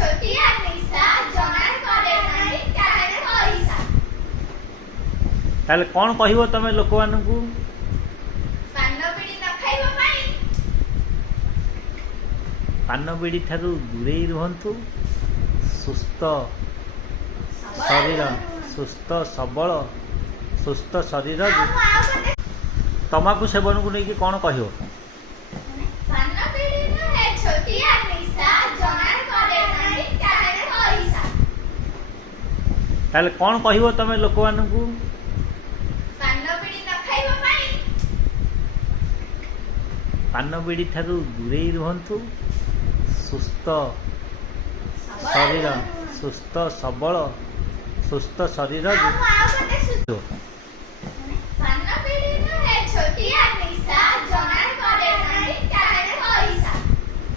ଛୋଟିଆ ନିଶା ଜଣା କରେ ନାହିଁ କାଳେ ପଇସା। ତାହେଲେ କ'ଣ କହିବ ତମେ ଲୋକମାନଙ୍କୁ? ପାନ ବିଡ଼ି ନ ଖାଇବା ପାଇଁ। ପାନ ବିଡ଼ି ଠାରୁ ଦୂରେଇ ରୁହନ୍ତୁ। ସୁସ୍ଥ ଶରୀର, ସୁସ୍ଥ ସବଳ, ସୁସ୍ଥ ଶରୀର। ତମାକୁ ସେବନକୁ ନେଇକି କ'ଣ କହିବ? ପାନ ବିଡ଼ି ନୁହେଁ ଛୋଟିଆ ନିଶା ଜଣା କରେ ନାହିଁ କାଳେ ପଇସା। ତାହେଲେ କ'ଣ କହିବ ତମେ ଲୋକମାନଙ୍କୁ? ପାନ ବିଡ଼ି ନ ଖାଇବା ପାଇଁ। ପାନ ବିଡ଼ି ଠାରୁ ଦୂରେଇ ରୁହନ୍ତୁ। ସୁସ୍ଥ ଶରୀର, ସୁସ୍ଥ ସବଳ, ସୁସ୍ଥ ଶରୀର। ପାନ ବିଡ଼ି ନୁହେଁ ଛୋଟିଆ